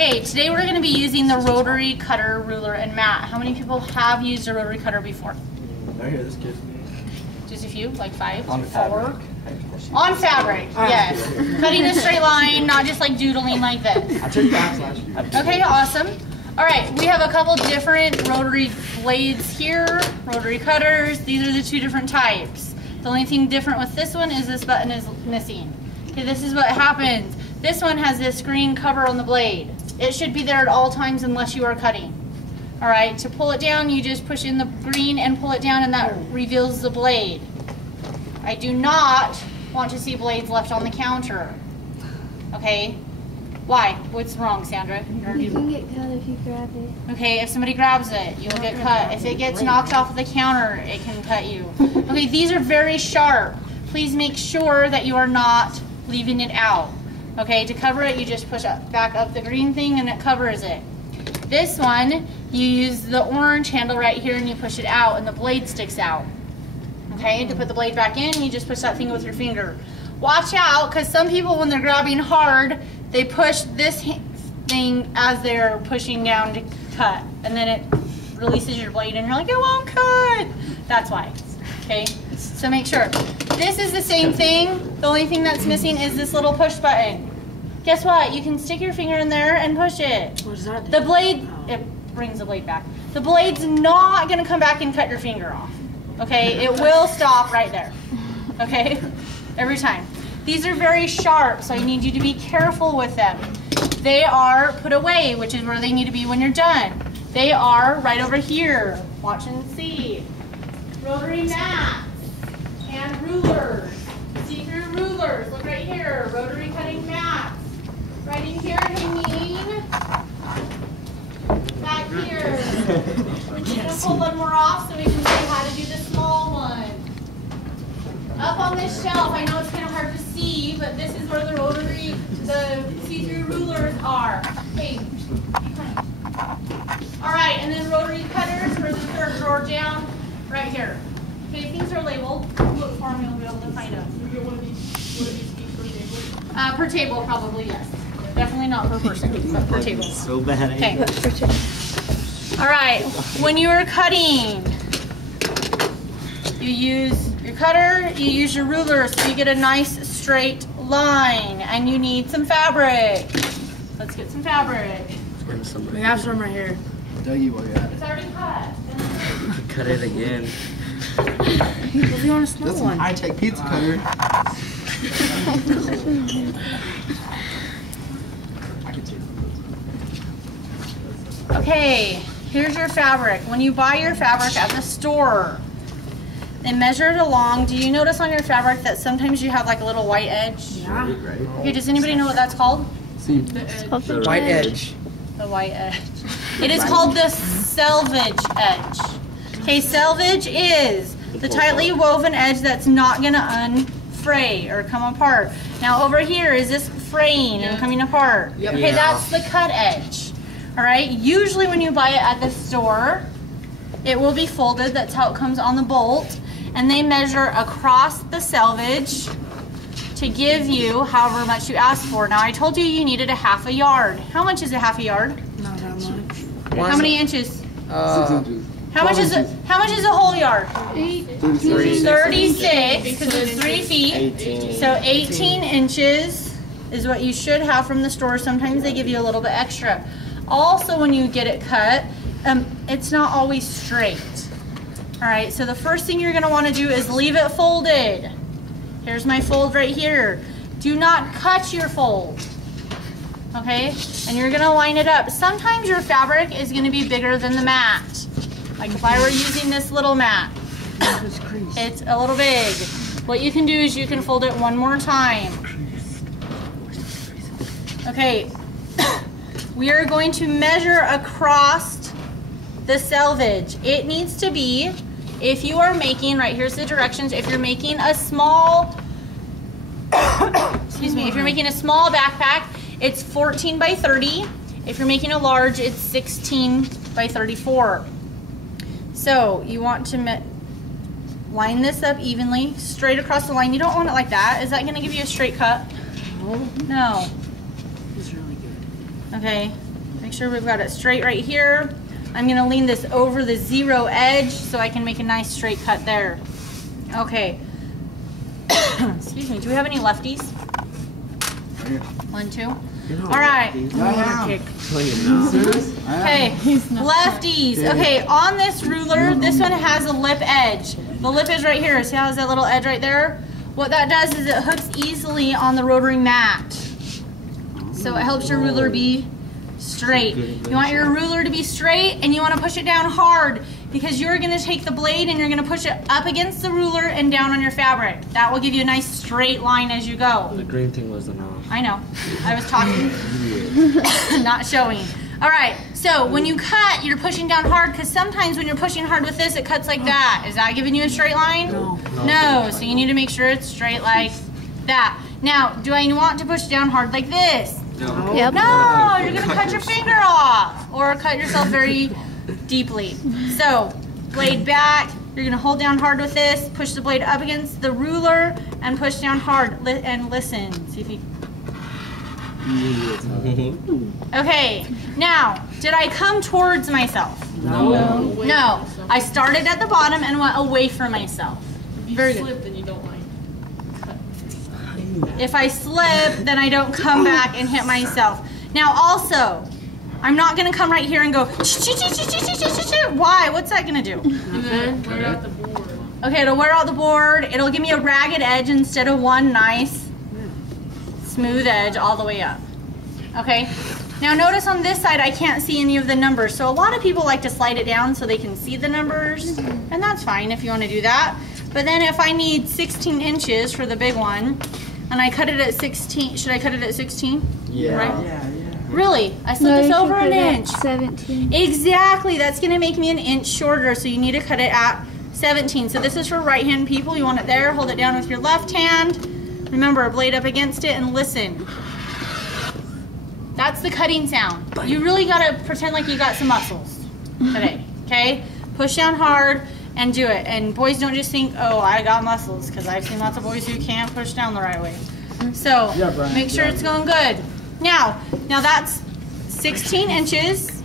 Okay, today we're going to be using the rotary cutter, ruler, and mat. How many people have used a rotary cutter before? I hear this kid. Just a few, like 5, On 4? fabric. On fabric, yes. Cutting a straight line, not just like doodling like this. I took backs last year. Okay, awesome. All right, we have a couple different rotary blades here, rotary cutters. These are the 2 different types. The only thing different with this one is this button is missing. Okay, this is what happens. This one has this green cover on the blade. It should be there at all times unless you are cutting. All right, to pull it down, you just push in the green and pull it down, and that reveals the blade. I do not want to see blades left on the counter. Okay? Why? What's wrong, Sandra? You can get cut if you grab it. Okay, if somebody grabs it, you will get cut. If it gets knocked off of the counter, it can cut you. Okay, these are very sharp. Please make sure that you are not leaving it out. Okay, to cover it, you just push back up the green thing and it covers it. This one, you use the orange handle right here and you push it out and the blade sticks out. Okay, to put the blade back in, you just push that thing with your finger. Watch out, because some people, when they're grabbing hard, they push this thing as they're pushing down to cut, and then it releases your blade and you're like, it won't cut. That's why. Okay, so make sure. This is the same thing. The only thing that's missing is this little push button. Guess what? You can stick your finger in there and push it. What does that do? The blade, it brings the blade back. The blade's not going to come back and cut your finger off. Okay, it will stop right there. Okay, every time. These are very sharp, so I need you to be careful with them. They are put away, which is where they need to be when you're done. They are right over here. Watch and see. Rotary mats and rulers. See-through rulers. Look right here. Rotary cutting mats. Right in here, hanging. Back here. We're going to pull one more off so we can see how to do the small one. Up on this shelf, I know it's kind of hard to see, but this is where the see-through rulers are. Hey, keep coming. All right, and then rotary cutters for the 3rd drawer down, right here. Okay, things are labeled. Look for them, you'll be able to find them. Per table, probably, yes. Definitely not per person, but per table. So bad. Okay. All right, when you are cutting, you use your cutter, you use your ruler so you get a nice straight line, and you need some fabric. Let's get some fabric. We have some right here. Dougie, while you're at It's already cut. Cut it again. If you want a small one. high-tech pizza cutter. Okay, here's your fabric. When you buy your fabric at the store, they measure it along. Do you notice on your fabric that sometimes you have like a little white edge? Yeah. Okay, does anybody know what that's called? The white edge. The white edge. It is called the selvage edge. Okay, selvage is the tightly woven edge that's not going to unfray or come apart. Now over here, is this fraying and coming apart? Yep. Okay, that's the cut edge. All right, usually when you buy it at the store, it will be folded. That's how it comes on the bolt. And they measure across the selvage to give you however much you ask for. Now I told you you needed a half a yard. How much is a half a yard? Not that much. How many inches? 6 inches. How much is it? How much is a whole yard? 36. 36, because it's 3 feet. 18. So 18 inches is what you should have from the store. Sometimes they give you a little bit extra. Also, when you get it cut, it's not always straight. All right, so the first thing you're going to want to do is leave it folded. Here's my fold right here. Do not cut your fold. Okay, and you're going to line it up. Sometimes your fabric is going to be bigger than the mat. Like if I were using this little mat, it's a little big. What you can do is you can fold it one more time. Okay, we are going to measure across the selvage. It needs to be, if you are making, right here's the directions, if you're making a small, excuse me, if you're making a small backpack, it's 14 by 30. If you're making a large, it's 16 by 34. So you want to line this up evenly, straight across the line. You don't want it like that. Is that going to give you a straight cut? No. No. It's really good. Okay. Make sure we've got it straight right here. I'm gonna lean this over the 0 edge so I can make a nice straight cut there. Okay. Excuse me, do we have any lefties? 1, 2. All right. Okay, lefties. Okay, on this ruler, this one has a lip edge. The lip is right here. See how it has that little edge right there? What that does is it hooks easily on the rotary mat. So it helps your ruler be straight. You want your ruler to be straight and you want to push it down hard because you're going to take the blade and you're going to push it up against the ruler and down on your fabric. That will give you a nice straight line as you go. The green thing wasn't off. I know. I was talking, not showing. All right, so when you cut, you're pushing down hard because sometimes when you're pushing hard with this, it cuts like that. Is that giving you a straight line? No. No, so you need to make sure it's straight like that. Now, do I want to push down hard like this? No. Yep. No, you're gonna cut your finger off or cut yourself very deeply. So, blade back, you're gonna hold down hard with this, push the blade up against the ruler and push down hard and listen. See if you... Okay, now, did I come towards myself? No. No, I started at the bottom and went away from myself. Very good. Slip, then you don't like. If I slip, then I don't come back and hit myself. Now also, I'm not gonna come right here and go, why? What's that gonna do? And then wear out the board. Okay, it'll wear out the board. It'll give me a ragged edge instead of one nice, smooth edge all the way up. Okay? Now notice on this side, I can't see any of the numbers. So a lot of people like to slide it down so they can see the numbers. And that's fine if you wanna do that. But then if I need 16 inches for the big one, and I cut it at 16, should I cut it at 16? Yeah. Right? Yeah. Really? I slipped this over an inch. 17. Exactly, that's gonna make me an inch shorter, so you need to cut it at 17. So this is for right-hand people. You want it there, hold it down with your left hand. Remember, blade up against it and listen. That's the cutting sound. You really gotta pretend like you got some muscles today, okay? Push down hard and do it. And boys, don't just think, oh, I got muscles, because I've seen lots of boys who can't push down the right way. So make sure it's going good. Now that's 16 inches,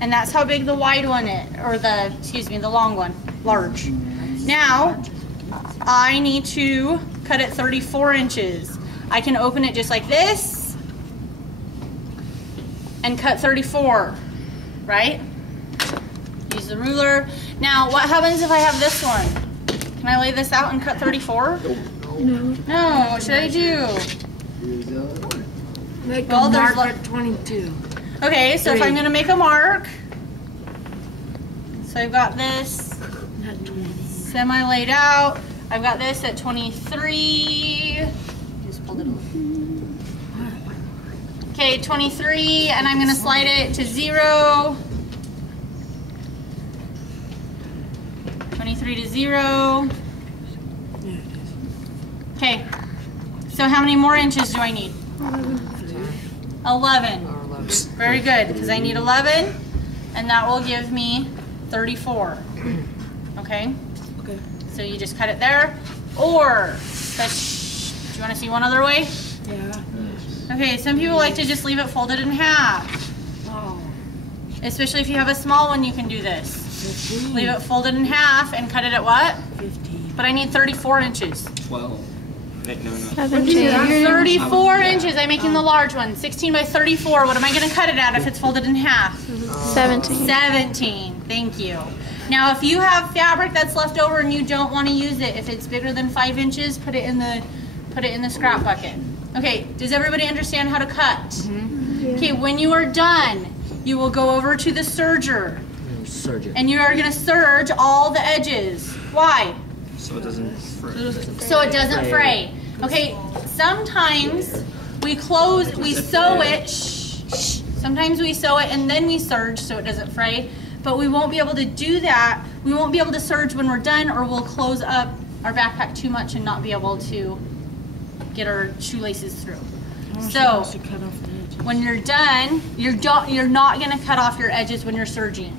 and that's how big the wide one is, or the long one, large. Now, I need to cut it 34 inches. I can open it just like this, and cut 34, right? Use the ruler. Now, what happens if I have this one? Can I lay this out and cut 34? No. No, what should I do? Make Well, a there's mark at 22. Okay, so if 3. I'm gonna make a mark, so I've got this Not 20. semi laid out. I've got this at 23. Just pulled it a little. Okay, 23, and I'm gonna slide it to 0. 23 to 0. Okay, so how many more inches do I need? 11. Very good, because I need 11, and that will give me 34. Okay? Okay. So you just cut it there. Or, do you want to see one other way? Yeah. Okay, some people like to just leave it folded in half. Oh. Especially if you have a small one, you can do this. 15. Leave it folded in half and cut it at what? 15. But I need 34 inches. 12. No, no. 17. 34 inches, I'm making the large one. 16 by 34, what am I going to cut it at if it's folded in half? 17. 17, thank you. Now if you have fabric that's left over and you don't want to use it, if it's bigger than 5 inches, put it in the scrap bucket. Okay, does everybody understand how to cut? Yeah. Okay, when you are done, you will go over to the serger Surgeon. and you are going to serge all the edges. Why? So it doesn't fray. So it doesn't fray. Okay, sometimes we sew it, sometimes we sew it and then we serge so it doesn't fray, but we won't be able to do that. We won't be able to serge when we're done, or we'll close up our backpack too much and not be able to get our shoelaces through. So when you're done, you're not gonna cut off your edges when you're serging.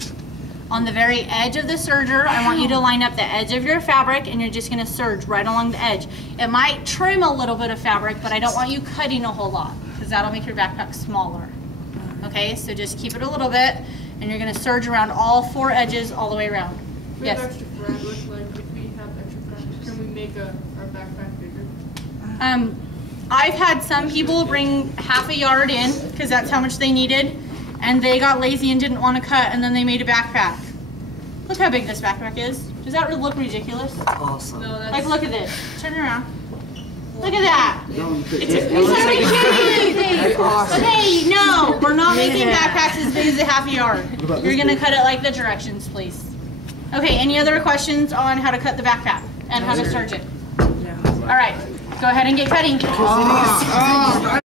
On the very edge of the serger, I want you to line up the edge of your fabric and you're just gonna serge right along the edge. It might trim a little bit of fabric, but I don't want you cutting a whole lot because that'll make your backpack smaller. Okay, so just keep it a little bit, and you're gonna serge around all 4 edges all the way around. We have Yes? extra fabric, like if we have extra fabric, can we make our backpack bigger? I've had some people bring half a yard in, because that's how much they needed, and they got lazy and didn't want to cut, and then they made a backpack. Look how big this backpack is. Does that look ridiculous? Awesome. No, that's Like, look at this. Turn it around. Look at that. It You looks said we like can't do anything. That's awesome. Okay, no, we're not making backpacks as big as a half a yard. about You're this gonna big? cut it like the directions, please. Okay, any other questions on how to cut the backpack and how to serge it? All right, go ahead and get cutting.